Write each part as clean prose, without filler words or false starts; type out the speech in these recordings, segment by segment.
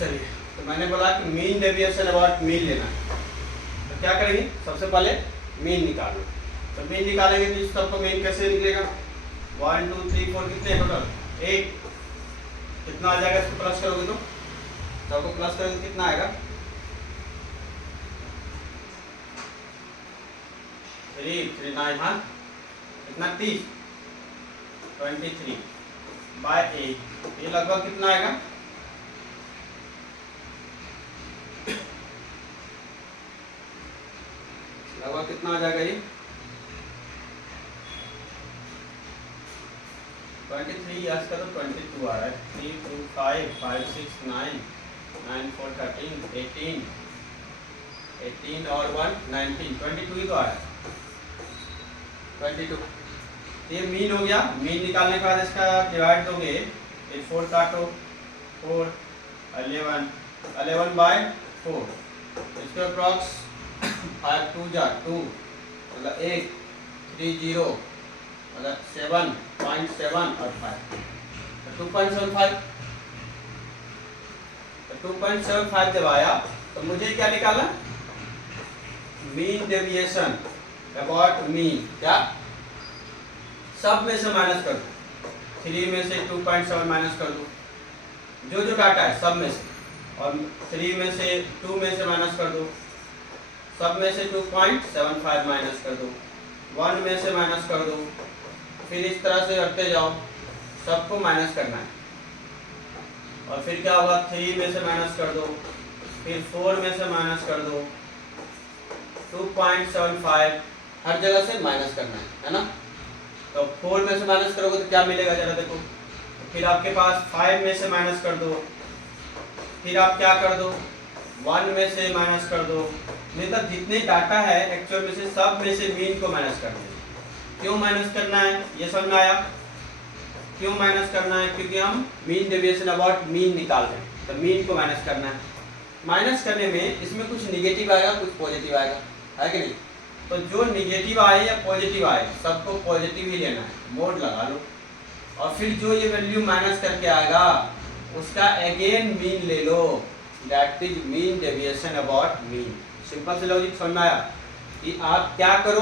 चलिए, तो मैंने बोला कि मीन डेविएशन अबाउट मीन लेना है, तो क्या करेंगे, सबसे पहले मीन निकालो। तो मीन निकालेंगे तो इस सबको मीन कैसे निकलेगा, 1 2 3 4 कितने टोटल 8, कितना आ जाएगा, इसको प्लस करोगे तो सबको प्लस करोगे कितना आएगा, 3 3 9 हाँ कितना 30, 23/8, ये लगभग कितना आएगा, लगभग कितना आ जाएगा ये 23, आज का तो 22 आ रहा है, 3 2 5 5 6 9 9 4 13 18 18 और 1 19 22 ही तो आ रहा है 22। ये मीन हो गया। मीन निकालने के बाद इसका डिवाइड दोगे, 4 काटो 4 11/4, इसके अप्रॉक्स 5 2 जा 2 मतलब 8 3 0 मतलब 7.7 और 5 तो 2.75, तो 2.75 जब आया तो मुझे क्या निकालना, मीन डेविएशन अबाउट मीन, क्या सब में से माइनस कर दो, 3 में से 2.7 माइनस कर दो, जो जो डाटा है सब में से, और 3 में से 2 में से माइनस कर दो, सब में से 2.75 माइनस कर दो, 1 में से माइनस कर दो, फिर इस तरह से करते जाओ, सबको माइनस करना है, और फिर क्या होगा, 3 में से माइनस कर दो, फिर 4 में से माइनस कर दो, 2.75 हर जगह से माइनस करना है ना। तो 4 में से माइनस करोगे तो क्या मिलेगा जरा देखो, फिर आपके पास 5 में से माइनस कर दो, फिर आप क्या कर दो 1 में से माइनस कर दो, मतलब जितने डाटा है एक्चुअल में से सब में से मीन को माइनस करना है। क्यों माइनस करना है ये समझ में आया, क्यों माइनस करना है, क्योंकि हम मीन डेविएशन अबाउट मीन निकाल रहे हैं, तो मीन को माइनस करना है। माइनस करने में इसमें कुछ निगेटिव आएगा कुछ पॉजिटिव आएगा, है कि नहीं, तो जो निगेटिव आए या पॉजिटिव आए सबको पॉजिटिव ही लेना है, मोड लगा लो, और फिर जो ये वैल्यू माइनस करके आएगा उसका अगेन मीन ले लो, that is mean deviation about mean. Simple से लॉजिक समझ में आया कि आप क्या करो,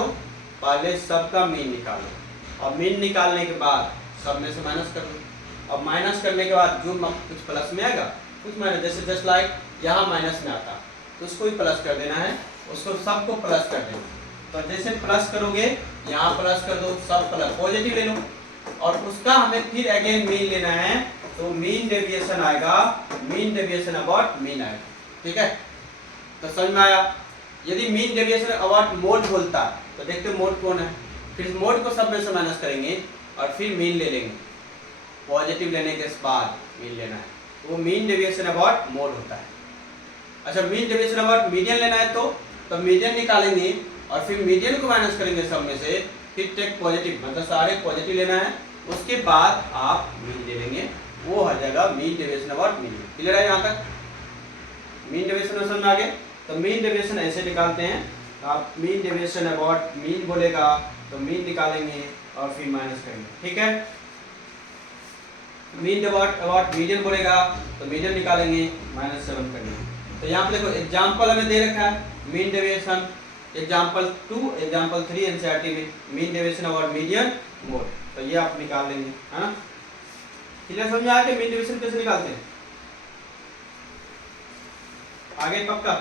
पहले सबका मीन निकालो, और मीन निकालने के बाद सब में से माइनस कर लो, और माइनस करने के बाद जो कुछ प्लस में आएगा कुछ माइनस, जैसे जस्ट लाइक यहाँ माइनस में आता तो उसको भी प्लस कर देना है, उसको सबको प्लस कर देना। तो जैसे प्लस करोगे यहाँ प्लस कर दो, सब प्लस पॉजिटिव ले लो, और उसका हमें फिर अगेन मीन लेना है, तो मीन डेविएशन आएगा, मीन डेविएशन अबाउट मीन आएगा, ठीक है। तो समझ में आया। यदि मीन डेविएशन अबाउट मोड बोलता तो देखते मोड कौन है, फिर मोड को सब में से माइनस करेंगे और फिर मीन ले लेंगे, पॉजिटिव लेने के बाद मीन लेना है, वो मीन डेविएशन अबाउट मोड होता है। अच्छा, मीन डेविएशन अबाउट मीडियन लेना है तो मीडियन निकालेंगे और फिर मीडियन को माइनस करेंगे सब में से, फिर टेक पॉजिटिव मतलब सारे पॉजिटिव लेना है, उसके बाद आप मीन ले लेंगे, वो हो जाएगा mean deviation about mean. Clear है यहाँ तक, मीन डेविएशन समझ में आ गया। तो मीन डेविएशन ऐसे निकालते हैं, आप मीन डेविएशन अबाउट मीन बोलेगा तो मीन निकालेंगे और फिर माइनस करेंगे, ठीक है। मीन अबाउट मीडियन बोलेगा तो मीडियन निकालेंगे, -7 करेंगे। तो यहाँ पे देखो एग्जाम्पल हमें दे रखा है, mean deviation example 2 example 3 NCERT में mean deviation about median mode, तो ये आप निकाल लेंगे, है ना। क्लियर समझ में आया कि मीन डेविएशन कैसे निकालते हैं। आगे पक्का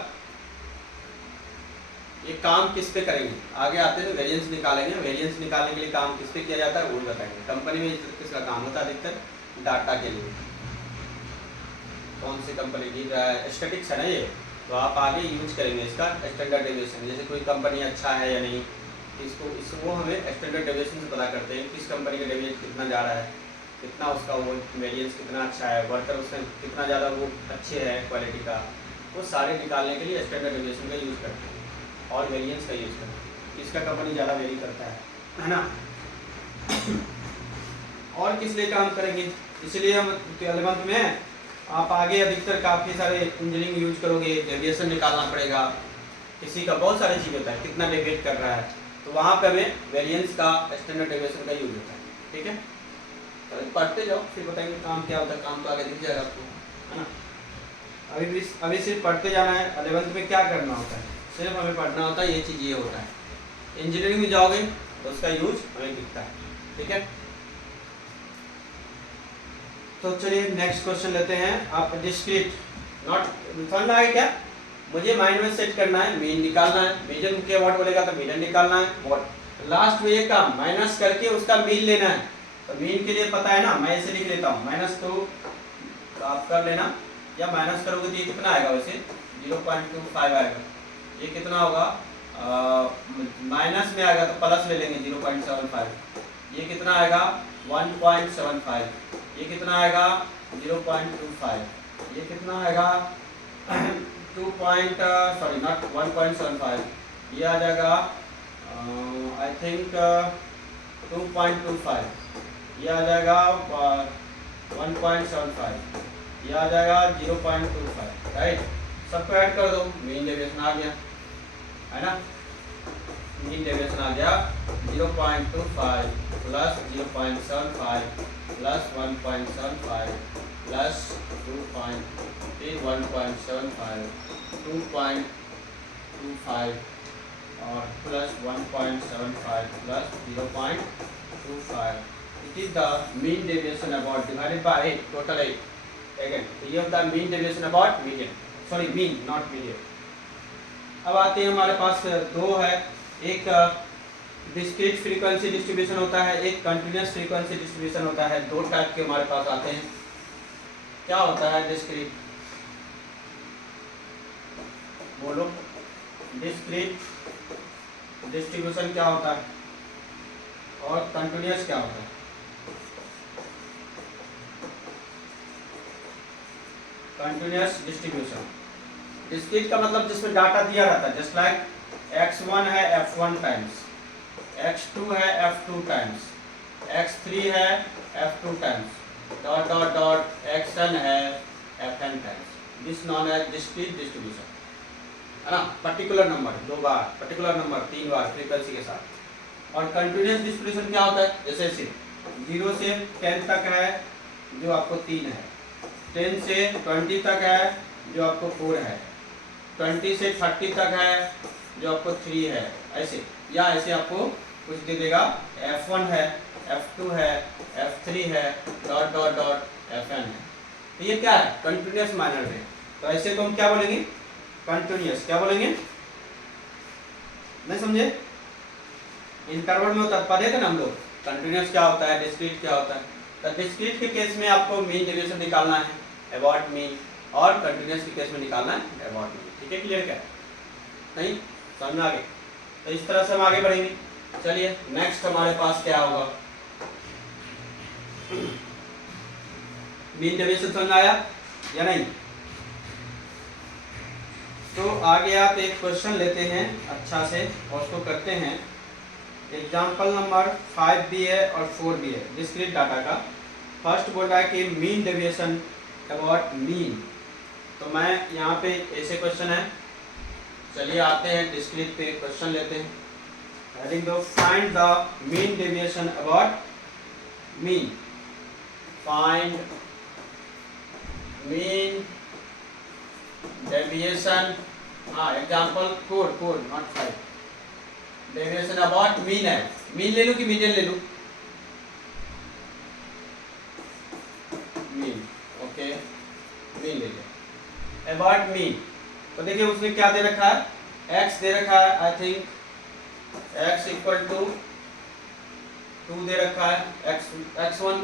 ये काम किस पे करेंगे, आगे आते हैं तो वेरिएंस निकालेंगे, वेरिएंस निकालने के लिए काम किस पे किया जाता है वो बताएंगे। कंपनी में किसका काम होता है अधिकतर, डाटा के लिए, कौन सी कंपनी दी रहा है, स्टैटिक्स है ना ये, तो आप आगे यूज करेंगे इसका स्टैंडर्ड डेविएशन, जैसे कोई कंपनी अच्छा है या नहीं, इसको हमें स्टैंडर्ड डेविएशन से पता करते हैं किस कंपनी का डेविएशन कितना जा रहा है, कितना उसका वो वेरिएंस कितना अच्छा है, वर्कर उसमें कितना ज़्यादा वो अच्छे है क्वालिटी का, वो सारे निकालने के लिए स्टैंडर्ड डेविएशन का यूज़ करते हैं और वेरिएंस का यूज़ करते हैं, किसका कंपनी ज़्यादा वेरी करता है ना। और किस लिए काम करेंगे, इसलिए हम 11th में आप आगे अधिकतर काफ़ी सारे इंजीनियरिंग यूज करोगे, डेविएशन निकालना पड़ेगा, किसी का बहुत सारी चीज़ होता है कितना डेविएट कर रहा है, तो वहाँ पे हमें वेरिएंस का स्टैंडर्ड डेविएशन का यूज होता है, ठीक है। तो पढ़ते जाओ फिर बताएंगे काम क्या होता है, काम तो आगे दिख जाएगा आपको, है ना। अभी सिर्फ पढ़ते जाना है। 11th में क्या करना होता है, सिर्फ हमें पढ़ना होता है, ये चीज़ ये होता है। इंजीनियरिंग में जाओगे तो उसका यूज हमें दिखता है, ठीक है। तो चलिए नेक्स्ट क्वेश्चन लेते हैं। आप डिस्क्रीट नॉट समझ में आए क्या? मुझे माइंड में सेट करना है, मीन निकालना है। मीडियन के व्हाट बोलेगा तो मीडियन निकालना है, व्हाट लास्ट में ये काम माइनस करके उसका मीन लेना है। तो मीन के लिए पता है ना, मैं इसे लिख लेता हूँ -2, तो आप कर लेना, या माइनस करोगे तो ये कितना आएगा, वैसे 0.25 आएगा। ये कितना होगा, माइनस में आएगा तो प्लस ले लेंगे 0.75। ये कितना आएगा 1.75। ये कितना आएगा 0.25। ये कितना आएगा 1.75। ये आ जाएगा आई थिंक 2.25। ये आ जाएगा 1.75। ये आ जाएगा 0.25, राइट। सबको ऐड कर दो, मीन डेविएशन आ गया, है ना। मीन डेविएशन आ गया 0.25 प्लस 0.75 प्लस 1.75 प्लस 1.75 2.25 और plus 1.75 plus 0.25। It is the mean deviation about divided by 8, total 8। Again ये होता है mean deviation about median, sorry mean not median. अब आते हैं, हमारे पास दो है, एक डिस्क्रीट फ्रीक्वेंसी डिस्ट्रीब्यूशन होता है, एक कंटिन्यूअस फ्रीक्वेंसी डिस्ट्रीब्यूशन होता है। दो टाइप के हमारे पास आते हैं। क्या होता है डिस्क्रीट, बोलो, डिस्क्रीट डिस्ट्रीब्यूशन क्या होता है और कंटिन्यूअस क्या होता है? कंटिन्यूअस डिस्ट्रीब्यूशन, डिस्क्रीट का मतलब जिसमें डाटा दिया रहता है, जस्ट लाइक x1 है f1 टाइम्स, x2 है f2 टाइम्स, x3 है f2 times, dot dot dot xn है fn times. This known as discrete distribution, है ना। पर्टिकुलर नंबर 2 बार, पर्टिकुलर नंबर 3 बार फ्रीक्वेंसी के साथ। और कंटिन्यूअस डिस्ट्रीब्यूशन क्या होता है, जैसे 0 से 10 तक है जो आपको 3 है, 10 से 20 तक है जो आपको 4 है, 20 से 30 तक है जो आपको 3 है, ऐसे। या ऐसे आपको कुछ दे देगा, f1 है, f2 है, f3 है, डॉट डॉट डॉट fn है। तो ये क्या है, कंटिन्यूअस मैनर में। तो ऐसे को हम क्या बोलेंगे, कंटिन्यूअस। क्या बोलेंगे, नहीं समझे? इंटरवल में होता पढ़े थे ना हम लोग, कंटिन्यूअस क्या होता है, डिस्क्रीट क्या होता है। तो डिस्क्रीट के केस में आपको मीन डेविएशन निकालना है, अबाउट मीन, और कंटिन्यूअस के केस में निकालना है अबाउट मीन। ठीक है, क्लियर क्या? नहीं समझ में आ गए? तो इस तरह से हम आगे बढ़ेंगे। चलिए नेक्स्ट हमारे पास क्या होगा, मीन डेविएशन समझ आया या नहीं? तो आगे आप एक क्वेश्चन लेते हैं अच्छा से और उसको करते हैं। एग्जाम्पल नंबर 5 भी है और 4 भी है, डिस्क्रीट डाटा का। फर्स्ट बोल रहा है कि मीन डेविएशन अबाउट मीन। तो मैं यहाँ पे ऐसे क्वेश्चन है, चलिए आते हैं डिस्क्रीट पे क्वेश्चन लेते हैं। हेडिंग दो, find the mean deviation about mean. Find mean deviation, हाँ एग्जाम्पल कोड नॉट 5, डेविएशन अबाउट मीन है। मीन ले लूं कि मीडियन ले लूं? मीन, ओके मीन ले लें। अबाउट मीन, तो देखिए उसने क्या दे रखा है, x दे रखा है, I think x equal to 2 दे रखा है, x1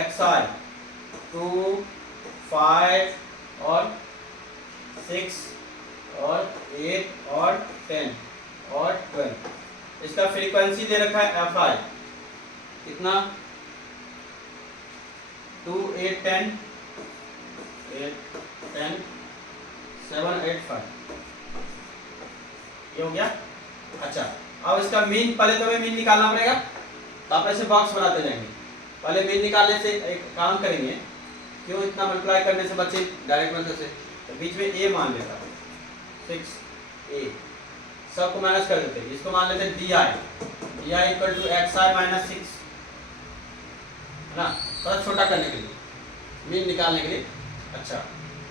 xi 2 5 और 6 और 8 और 10 और 12। इसका फ्रीक्वेंसी दे रखा है fi, कितना 2 8 10 7 8 5, ये हो गया। अच्छा अब इसका मीन, पहले तो हमें मीन निकालना पड़ेगा, तो आप ऐसे बॉक्स बनाते जाएंगे। पहले मीन निकालने से एक काम करेंगे, क्यों इतना मल्टीप्लाई करने से बच्चे डायरेक्ट मेथड से, तो बीच में a मान लेता है 6a, सबको माइनस कर देते हैं। इसको मान लेते हैं di equal to xi minus 6, है ना, थोड़ा छोटा करने के लिए, मीन निकालने के लिए। अच्छा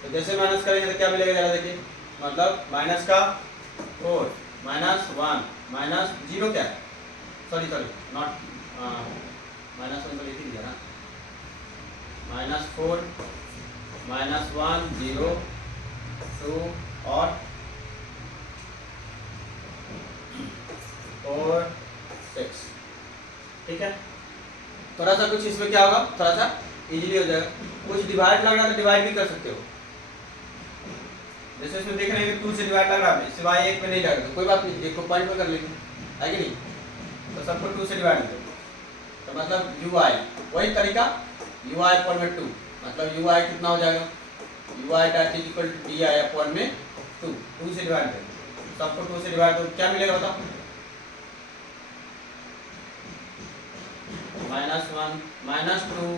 तो जैसे माइनस करेंगे तो क्या मिलेगा जरा देखिए, मतलब माइनस का 4 माइनस 1 माइनस 0 क्या है, सॉरी नॉट माइनस 1 तो लिख ही दिया ना, -4 -1 0 2 और 4 6। ठीक है, थोड़ा सा कुछ इसमें क्या होगा, थोड़ा सा इजीली हो जाएगा। कुछ डिवाइड लग रहा है तो डिवाइड भी कर सकते हो, जैसे इसमें देख रहे हैं कि 2 से डिवाइड लग रहा है, सिवाय 1 में नहीं लग रहा, तो कोई बात नहीं, देखो पॉइंट में कर लेंगे, है कि नहीं, तो सबको 2 से डिवाइड कर दो, तो मतलब ui वही तरीका ui अपॉन में 2, मतलब ui कितना हो जाएगा, ui that is equal to di upon में 2 से डिवाइड कर दो, सबको 2 से डिवाइड करो, क्या मिलेगा बताओ, -1 -2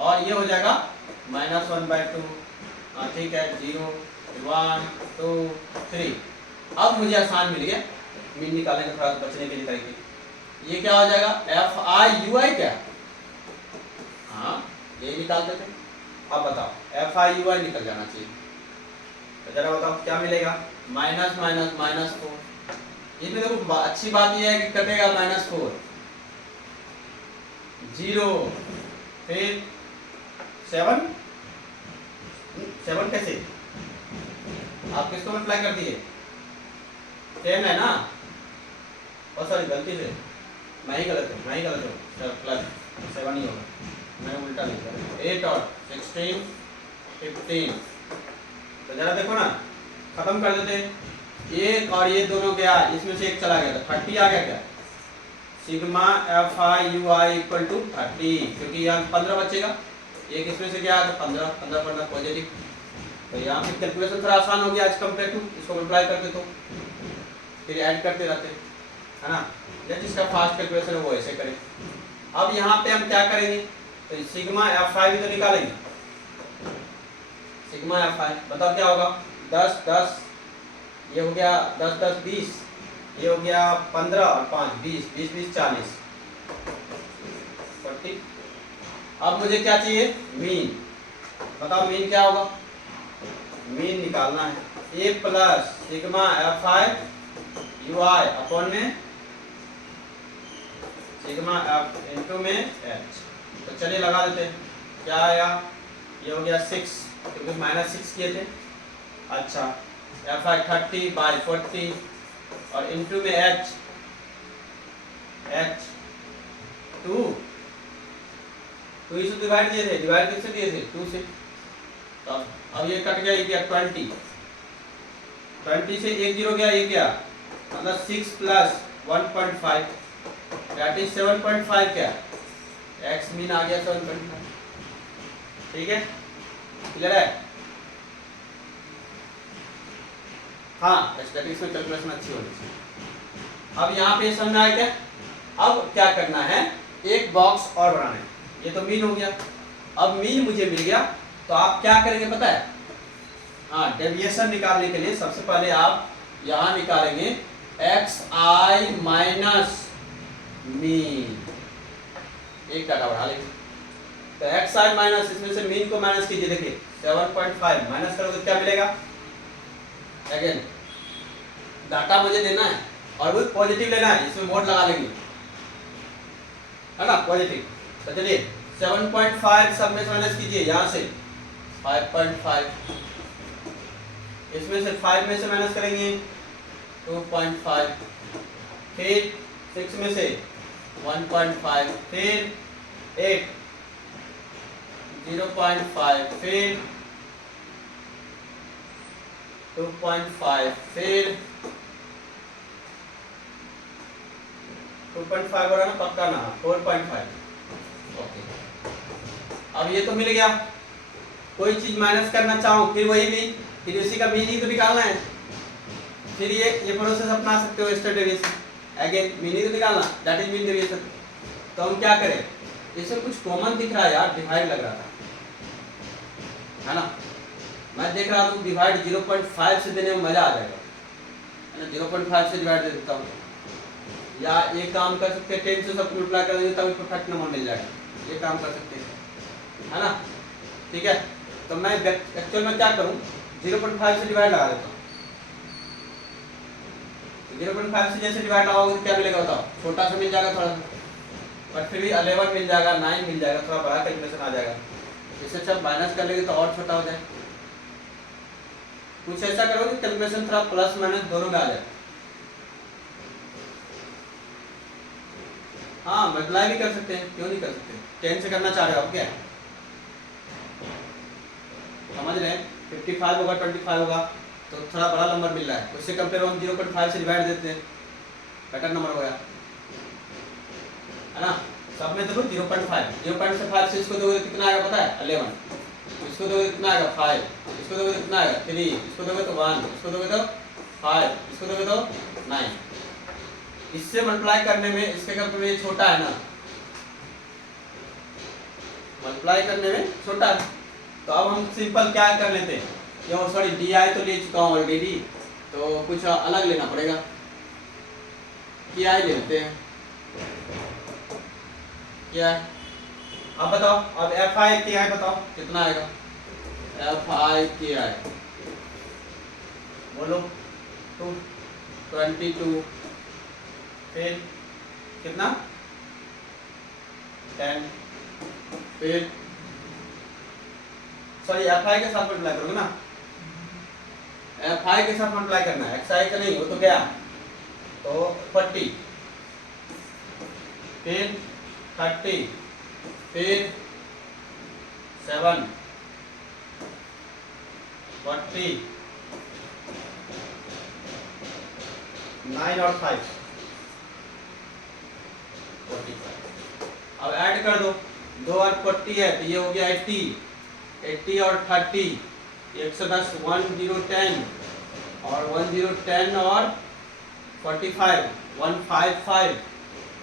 और ये हो जाएगा -1/2। ठीक है, 0 1 2 3। अब मुझे आसान मिल गया मीन निकालने का, थोड़ा बचने के लिए तरीके, ये क्या हो जाएगा FIUI क्या, हाँ यही निकालते थे, अब बताओ FIUI निकल जाना चाहिए, तो जरा बताओ क्या मिलेगा, माइनस माइनस -4, इसमें देखो अच्छी बात यह है कि कटेगा -4 0 फिर 7 कैसे, आप किसको मल्टीप्लाई कर दिए, 10 है ना, और सॉरी गलती से मैं ही गलत हूँ, प्लस 7 ही होगा, मैंने उल्टा लिखा, 8 और 16 15, तो जरा देखो ना, खत्म कर देते, एक और ये दोनों गया, इसमें से एक चला गया था, 30 आ गया क्या, सिग्मा FIUI इक्वल टू 30, क्योंकि यहाँ 15 बचेगा, एक इसमें से गया तो 15 पॉजिटिव, तो यहाँ पे कैलकुलेशन थोड़ा आसान हो गया आज कंपेयर टू इसको मल्टीप्लाई करते तो फिर ऐड करते रहते, है ना, या जिसका फास्ट कैलकुलेशन है वो ऐसे करें। अब यहाँ पे हम क्या करेंगे, तो सिग्मा FI भी तो निकालेंगे, सिग्मा FI बताओ क्या होगा, 10 10 ये हो गया, 10 10 20, ये हो गया 15 और 5 20 20 20 40 40। अब मुझे क्या चाहिए, मीन, बताओ मीन क्या होगा, मीन निकालना है, ए प्लस सिग्मा FIUI अपॉन में सिग्मा F इंटू में H, तो चलिए लगा देते हैं, क्या आया, ये हो गया 6, क्योंकि -6 किए थे, अच्छा FI 30/40 और इंटू में H 2 से डिवाइड दिए थे, डिवाइड किससे दिए थे, 2 से, तो अब ये कट गया, ये क्या 20 से एक 0 गया, ये क्या मतलब 6 प्लस 1.5 दैट इज 7.5 क्या, x मीन आ गया 7.5, ठीक है, क्लियर है, हाँ स्टैटिस्टिक्स में कैलकुलेशन अच्छी होनी चाहिए। अब यहाँ पे समझ में आया क्या, अब क्या करना है, एक बॉक्स और बनाना है, ये तो मीन हो गया, अब मीन मुझे मिल गया, तो आप क्या करेंगे पता है, हाँ डेविएशन निकालने के लिए सबसे पहले आप यहाँ निकालेंगे XI माइनस मीन, एक डाटा बढ़ा लेंगे, तो XI माइनस, इसमें से मीन को माइनस कीजिए, देखिए 7.5 माइनस करोगे तो क्या मिलेगा, अगेन डाटा मुझे देना है और वो पॉजिटिव लेना है, इसमें मोड लगा लेंगे, है ना पॉजिटिव, तो चलिए 7.5 सब में से माइनस कीजिए, यहाँ से 5.5, इसमें से 5 में से माइनस करेंगे 2.5, फिर 6 में से 1.5, फिर 8 0.5, फिर 2.5, फिर 2.5 हो रहा ना पक्का ना, 4.5, ओके। अब ये तो मिल गया, कोई चीज माइनस करना चाहो फिर वही मीन, फिर उसी का मीन ही तो निकालना है, फिर ये प्रोसेस अपना सकते हो, standard deviation, again mean he तो निकालना, दैट इज मीन डेविएशन। तो हम क्या करें, इसमें कुछ कॉमन दिख रहा है यार, डिवाइड लग रहा था, है ना, मैं देख रहा हूँ डिवाइड 0.5 से देने में मजा आ जाएगा, है ना, 0.5 से डिवाइड दे देता हूँ, या ये काम कर सकते हैं 10 से सब मल्टीप्लाई कर देंगे तभी परफेक्ट नंबर मिल जाएगा, ये काम कर सकते हैं, है ना, ठीक है। तो मैं एक्चुअल में क्या करूँ, 0.5 से डिवाइड लगा देता हूँ। 0.5 से जैसे डिवाइड लगाओगे तो क्या मिलेगा बताओ, छोटा सा मिल जाएगा थोड़ा सा, बट फिर भी 11 मिल जाएगा, 9 मिल जाएगा, थोड़ा बड़ा कैलकुलेशन आ जाएगा। इससे जब माइनस कर लेंगे तो और छोटा हो जाए। कुछ ऐसा करो कि कैलकुलेशन थोड़ा प्लस माइनस दोनों में आ जाए। हाँ मल्टीप्लाई भी कर सकते हैं, क्यों नहीं कर सकते। 10 से करना चाह रहे हो आप क्या, समझ रहे हैं। 55 होगा, 25 होगा, तो थोड़ा बड़ा नंबर मिल रहा है, उससे कंपेयर हम 0.5 से डिवाइड देते हैं, बेटर नंबर हो गया, है ना। सब में देखो 0.5 से इसको दोगे तो कितना आएगा पता है, 11, इसको दोगे कितना आएगा 5, इसको दोगे कितना आएगा 3, इसको दोगे तो 1, इसको दोगे तो 5, इसको दोगे तो 9। इससे मल्टीप्लाई करने में इसके कंपेयर में छोटा है ना, मल्टीप्लाई करने में छोटा है। तो अब हम सिंपल क्या कर लेते हैं, ये सॉरी डी आई तो ले चुका हूँ ऑलरेडी, तो कुछ अलग लेना पड़ेगा, की आई ले लेते हैं। क्या है अब बताओ, अब एफ आई के आई बताओ कितना आएगा, एफ आई के आई बोलो 22, फिर कितना 10, फिर सॉरी एफ आई के साथ मल्टीप्लाई करोगे ना, एफ आई के साथ मल्टीप्लाई करना है, एक्स आई का नहीं, वो तो गया, तो 40, फिर 30, फिर 7, 40, 9 और 5, 45। अब ऐड कर दो, 2 और 40 है तो ये हो गया 80, 80 और 30, 110, 1010 और 1010 और 45, 155,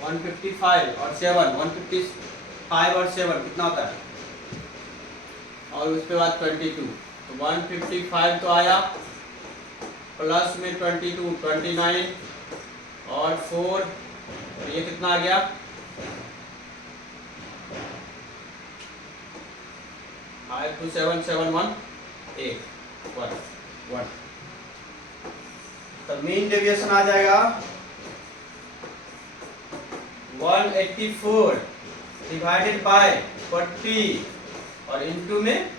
155 और 7, 155 और 7 कितना होता है, और उसके बाद 22, तो 155 तो आया, प्लस में 22, 29 और 4, तो ये कितना आ गया 52771 तो मीन डेविएशन आ जाएगा 184 डिवाइडेड बाय 40 और इनटू में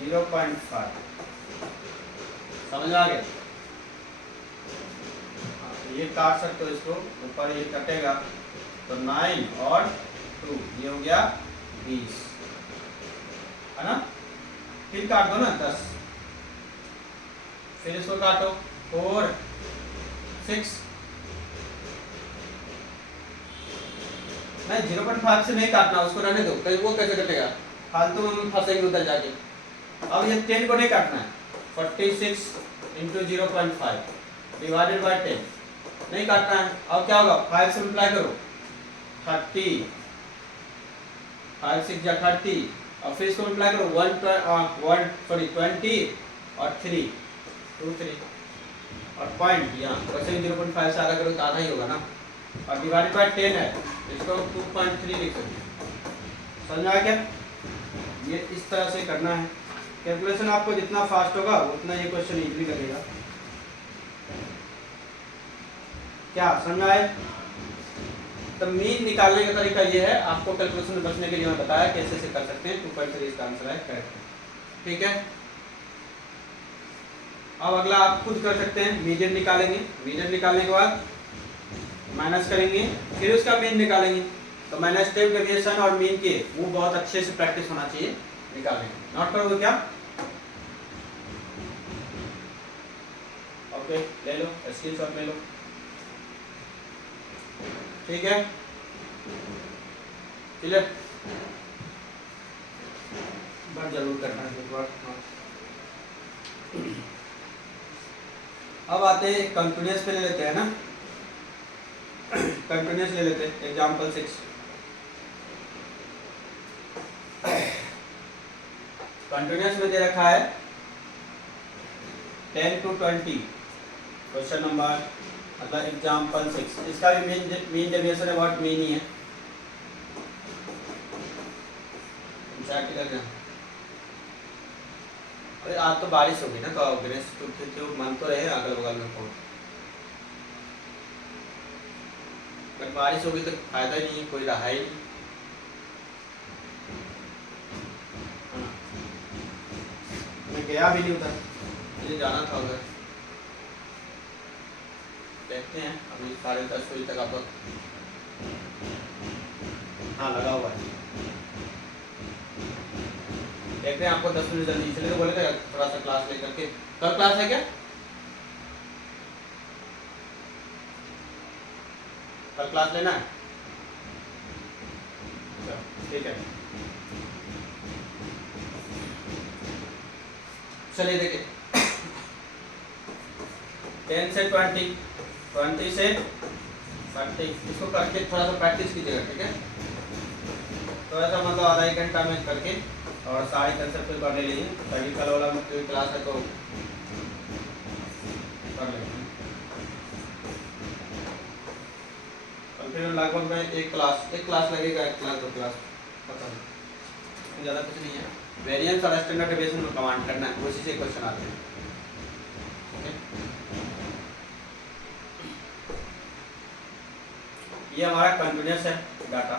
0.5। समझ आ गया, ये काट सकते हो इसको, ऊपर ये कटेगा तो 9 और 2 ये हो गया 20, है ना। फिर काट दो ना 10, फिर इसको काटो 4, 6, नहीं 0.5 से नहीं काटना, उसको रहने दो, कहीं वो कैसे कटेगा, फालतू में हम फंसेंगे उधर जाके। अब ये 10 को नहीं काटना है, 46 इंटू 0.5 डिवाइडेड बाय 10 नहीं काटना है। अब क्या होगा, 5 से मल्टीप्लाई करो 30, 5 6 जा 30 और फिर इसको मल्टीप्लाई करो 20 और 3 2 3 और पॉइंट यहाँ वैसे ही 0.5 से आधा करो तो आधा ही होगा ना, और डिवाइडेड बाय 10 है, इसको 2.3 लिख सकते हैं। समझ आ गया, ये इस तरह से करना है। कैलकुलेशन आपको जितना फास्ट होगा उतना ये क्वेश्चन इजीली लगेगा। क्या समझ आए। तो मीन निकालने का तरीका ये है, आपको कैलकुलेशन में बचने के लिए मैं बताया कैसे से कर सकते हैं। 2.3 इसका आंसर है करेक्ट, ठीक है। अब अगला आप खुद कर सकते हैं, मीडियन निकालेंगे, मीडियन निकालने के बाद माइनस करेंगे, फिर उसका मीन निकालेंगे। तो माइनस स्टेप डेविएशन और मीन के वो बहुत अच्छे से प्रैक्टिस होना चाहिए निकालने। नोट करोगे क्या? ओके ले लो, स्क्रीनशॉट ले लो, ठीक है क्लियर। बात जरूर करना है एक बार। अब आते हैं कंटिन्यूअस पे ले लेते हैं ना, कंटिन्यूअस ले लेते हैं। एग्जाम्पल 6 कंटिन्यूअस में दे रखा है 10 to 20 क्वेश्चन नंबर, मतलब एग्जाम्पल 6। इसका भी mean deviation about mean he है। चाय पी लग जाए। अरे आज तो बारिश होगी ना, तो गणेश चतुर्थी मन तो रहे अगल बगल में कौन, पर बारिश होगी तो फायदा ही नहीं, कोई रहा ही नहीं। हाँ। मैं गया भी नहीं उधर, मुझे जाना था उधर। देखते हैं अभी 10:30 बजे तक आप। हाँ लगा हुआ है, देखते हैं आपको 10 मिनट जल्दी, इसलिए तो बोले थे थोड़ा सा क्लास लेकर के। कल क्लास है क्या? कल क्लास लेना है? ठीक है, चलिए देखिए 10 से 20, 20 से 30, इसको करके थोड़ा सा प्रैक्टिस कीजिएगा, ठीक है? थोड़ा सा मतलब आधा 1 घंटा में करके और सारे कंसेप्ट पे कर ले लीजिए, ताकि कल वाला में कोई क्लास है तो कर लेंगे। और फिर लगभग में एक क्लास लगेगा, 1 क्लास 2 क्लास, पता नहीं, ज़्यादा कुछ नहीं है। वेरिएंस और स्टैंडर्ड डेविएशन में कमांड करना है, उसी से क्वेश्चन आते हैं। ये हमारा कंटिन्यूस है डाटा,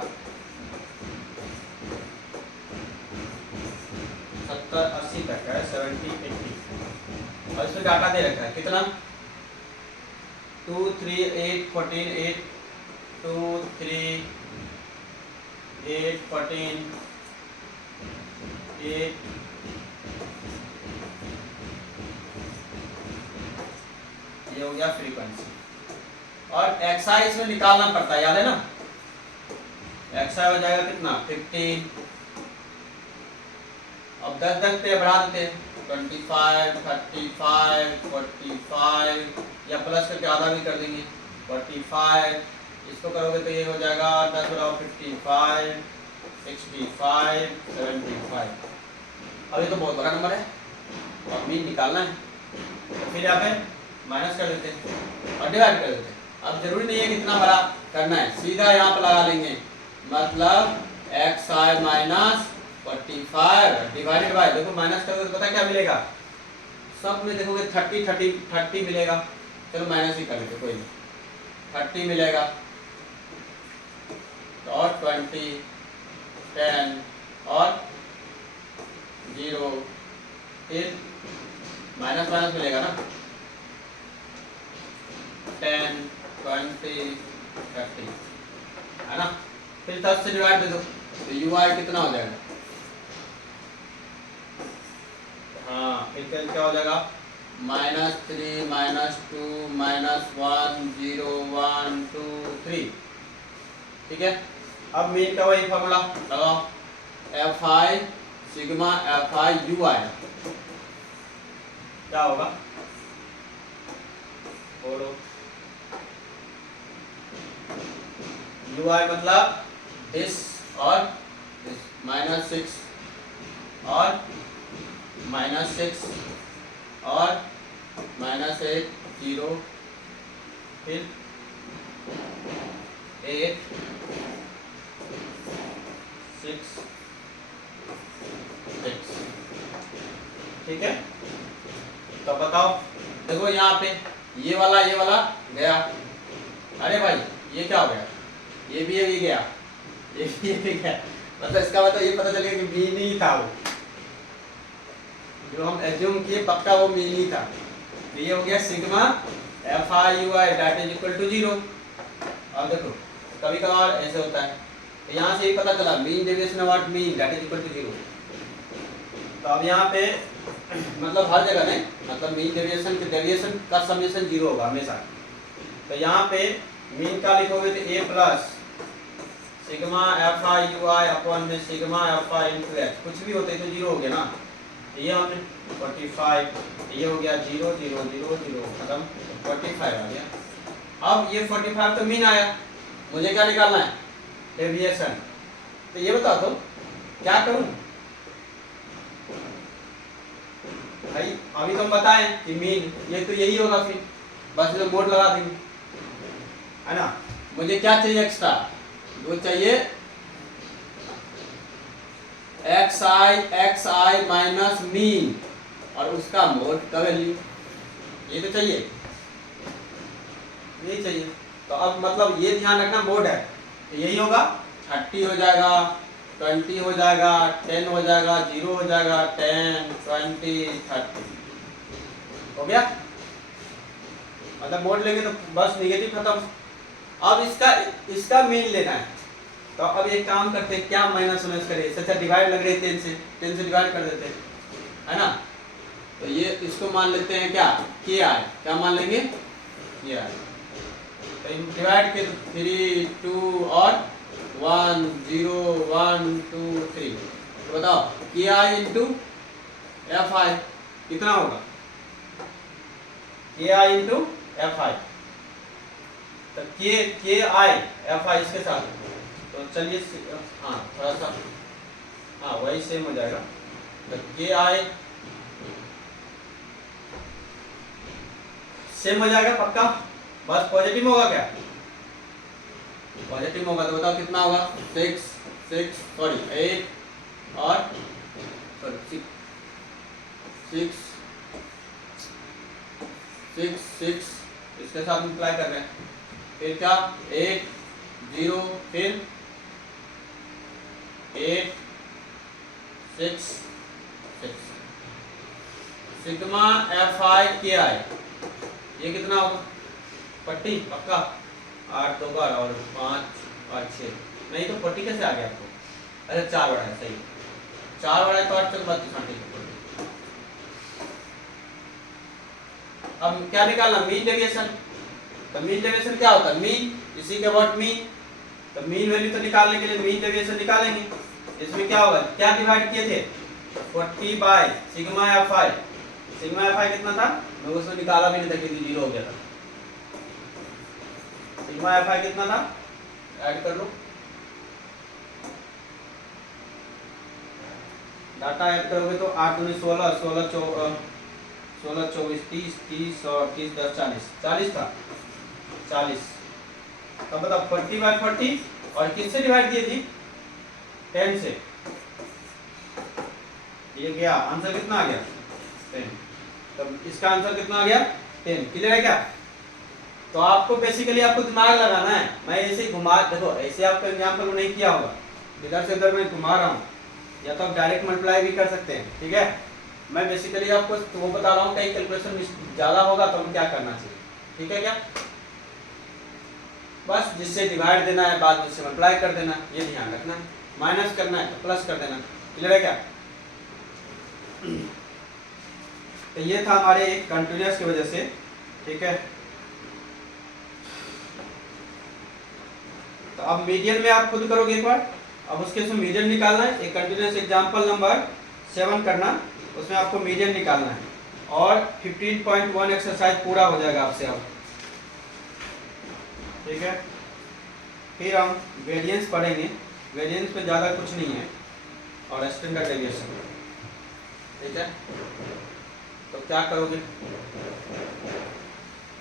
70-80 तक है, 70-80, और इसमें डाटा दे रखा है कितना, 2 3 8 14 8 2 3 8 14 8, ये हो गया फ्रीक्वेंसी। और एक्सआई इसमें निकालना पड़ता है, याद है ना? एक्सआई हो जाएगा कितना, 15। अब 10 पे बढ़ा देते, 25 35 45, या प्लस करके आधा भी कर देंगे, 45। इसको करोगे तो ये हो जाएगा 10 बराबर 55 65 75। अब ये तो बहुत बड़ा नंबर है और मीन निकालना है, तो फिर यहाँ पे माइनस कर देते हैं और डिवाइड कर देते हैं। अब जरूरी नहीं है कि इतना बड़ा करना है, सीधा यहाँ पर लगा लेंगे, मतलब xi माइनस 45 डिवाइडेड बाय, देखो माइनस करोगे तो पता क्या मिलेगा, सब में देखोगे 30 मिलेगा। चलो माइनस ही कर लेते, कोई नहीं, 30 मिलेगा, तो और 20 10 और 0, फिर माइनस माइनस मिलेगा ना, 10 20 30, है ना? फिर 10 से डिवाइड दे दो, तो ui कितना हो जाएगा, हाँ फिर क्या हो जाएगा, -3 -2 -1 0 1 2 3, ठीक है? अब मीन का वही फॉर्मूला लगाओ, fi सिग्मा fi ui, क्या होगा बोलो, ui मतलब दिस और दिस, -6 और -6 और -8 0, फिर 8 6 6, ठीक है? तो बताओ, देखो यहाँ पे ये वाला गया, अरे भाई ये क्या हो गया, ये भी गया, ये भी गया, मतलब इसका मतलब ये पता चलेगा कि मीन ही था वो, जो हम एज्यूम किए पक्का वो मीन ही था। तो ये हो गया sigma fi ui that is equal to 0। अब देखो कभी कभार ऐसे होता है, तो यहाँ से ही पता चला mean deviation about mean that is equal to 0। तो अब यहाँ पे मतलब हर जगह नहीं, मतलब मीन डेविएशन का समेशन 0 होगा हमेशा। तो यहाँ पे मीन का लिखोगे तो a plus sigma fi ui upon में सिग्मा fi इंटू h, कुछ भी होते तो 0 हो गया ना। ये हमने 45, ये हो गया 0 0 0 0 खत्म, 45 आ गया। अब ये 45 तो मीन आया, मुझे क्या निकालना है, डेविएशन। तो ये बता दो क्या करूं भाई, अभी तुम बताएं कि मीन ये तो यही होगा, फिर बस इसे मोड लगा देंगे, है ना? मुझे क्या चाहिए एक्स्ट्रा, वो चाहिए एक्स आई माइनस मीन और उसका मोड का वैल्यू, ये तो चाहिए, ये चाहिए। तो अब मतलब ये ध्यान रखना मोड है, तो यही होगा 30 हो जाएगा, 20 हो जाएगा, 10 हो जाएगा, 0 हो जाएगा, 10, 20, 30 हो गया। मतलब मोड लेंगे तो बस निगेटिव खत्म। अब इसका मीन लेना है, तो अब एक काम करते हैं, क्या माइनस माइनस करें, इससे अच्छा डिवाइड लग रही है 10 से डिवाइड कर देते हैं, है ना। तो ये इसको मान लेते हैं क्या, के आई, क्या मान लेंगे, के आई। तो डिवाइड के 3, 2 और 1, 0, 1, 2, 3, तो बताओ के आई इंटू एफ आई कितना होगा, के आई इंटू एफ आई। तो के आई एफ आई इसके साथ, तो चलिए हाँ थोड़ा सा, हाँ वही सेम हो जाएगा। तो के आई सेम हो जाएगा पक्का, बस पॉजिटिव होगा क्या, पॉजिटिव होगा तो बताओ कितना होगा, 8 और 6 इसके साथ मल्टीप्लाई कर रहे हैं, फिर क्या 8, 0, फिर 8, 6, सिग्मा एफ आई के आई, ये कितना होगा, पट्टी पक्का 8 2 12 और 5 और 6, नहीं तो पट्टी कैसे आ गया आपको, अच्छा 4 बड़ा है, सही 4 बड़ा है तो 8 चौक 32 पट्टी। अब क्या निकालना, मीन डेविएशन। तो मीन डेविएशन क्या होता है, मीन इसी के अबाउट मीन, तो मीन वैल्यू तो निकालने के लिए मीन डेविएशन निकालेंगे। इसमें क्या होगा, क्या डिवाइड किए थे, 40 by sigma F I, sigma F I कितना था, मैं उसमें निकाला भी नहीं था क्योंकि 0 हो गया था। सिग्मा एफ आई कितना था, ऐड कर लो, डाटा ऐड करोगे तो 8 दूनी 16, 16 24 30, 30 और 30 10 40 था, 40। अब बताओ 40 बाय 40 और किससे डिवाइड किए थी, 10 से, ये गया आंसर कितना आ गया, 10। तब इसका आंसर कितना आ गया, 10। क्लियर है क्या। तो आपको बेसिकली आपको दिमाग लगाना है, मैं ऐसे घुमा, देखो ऐसे आपका एग्जाम्पल नहीं किया होगा, इधर से इधर मैं घुमा रहा हूँ, या तो आप डायरेक्ट मल्टीप्लाई भी कर सकते हैं, ठीक है। मैं बेसिकली आपको वो बता रहा हूँ, कहीं कैलकुलेशन ज़्यादा होगा तो हम क्या करना चाहिए, ठीक है क्या। बस जिससे डिवाइड देना है बाद में उससे मल्टीप्लाई कर देना, ये ध्यान रखना है, माइनस करना है तो प्लस कर देना, क्लियर है क्या। तो ये था हमारे एक कंटिन्यूअस की वजह से, ठीक है। तो अब मीडियन में आप खुद करोगे एक बार, अब उसके उसमें मीडियन निकालना है, एक कंटिन्यूअस एग्जांपल नंबर 7 करना, उसमें आपको मीडियन निकालना है और 15.1 एक्सरसाइज पूरा हो जाएगा आपसे अब, ठीक है। फिर हम वेरिएंस पढ़ेंगे, वेरिएंस में ज़्यादा कुछ नहीं है, और स्टैंडर्ड डेविएशन, ठीक है। तो क्या करोगे,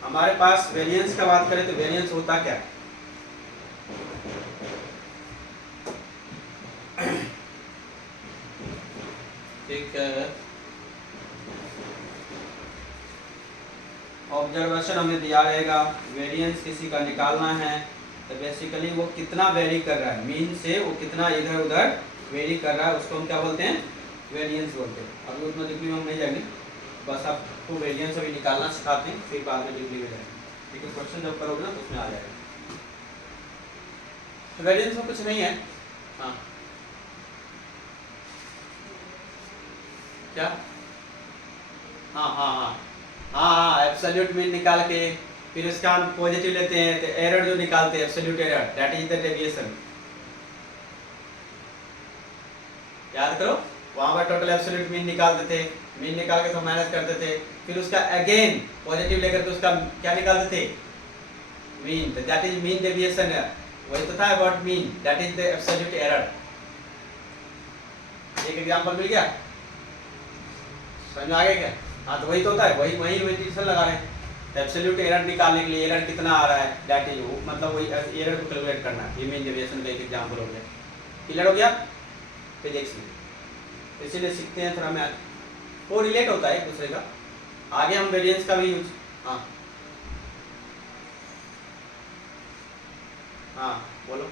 हमारे पास वेरिएंस का बात करें तो वेरिएंस होता क्या है, ठीक है। ऑब्जर्वेशन हमें दिया रहेगा, वेरिएंस किसी का निकालना है, तो बेसिकली वो कितना वेरी कर रहा है, मीन से वो कितना इधर उधर वेरी कर रहा है, उसको हम क्या बोलते हैं, वेरिएंस बोलते हैं। अभी उतना डिग्री में हम नहीं जाएंगे, बस आपको वेरिएंस अभी निकालना सिखाते हैं, फिर बाद में डिग्री में जाएंगे, ठीक है। क्वेश्चन जब करोगे ना तो उसमें आ जाएगा। तो वेरिएंस में कुछ नहीं है, हाँ क्या, हाँ हाँ हाँ हाँ हाँ एब्सोल्यूट मीन निकाल के फिर उसका हम पॉजिटिव लेते हैं, तो एरर जो निकालते हैं absolute error, that is the deviation. याद करो, वहां पर टोटल एब्सोल्यूट मीन निकालते थे, मीन निकाल के तो माइनस करते थे, फिर उसका अगेन पॉजिटिव लेकर के उसका क्या निकालते थे, मीन, तो दैट इज मीन डेविएशन है, वही तो था about mean, that is the absolute error. एक एग्जांपल मिल गया, समझ में आ गया क्या। हाँ तो वही तो होता है, वही वही ट्यूशन लगा रहे हैं, एब्सोल्यूट एरर निकालने के लिए, एरर कितना आ रहा है, दैट इज वो, मतलब वही एरर को कैलकुलेट करना, ये मीन डेविएशन का एक एग्जांपल हो गया। क्लियर हो गया फिजिक्स में। इसीलिए सीखते हैं थोड़ा मैथ, वो रिलेट होता है एक दूसरे का। आगे हम वेरिएंस का भी यूज, हाँ हाँ बोलो।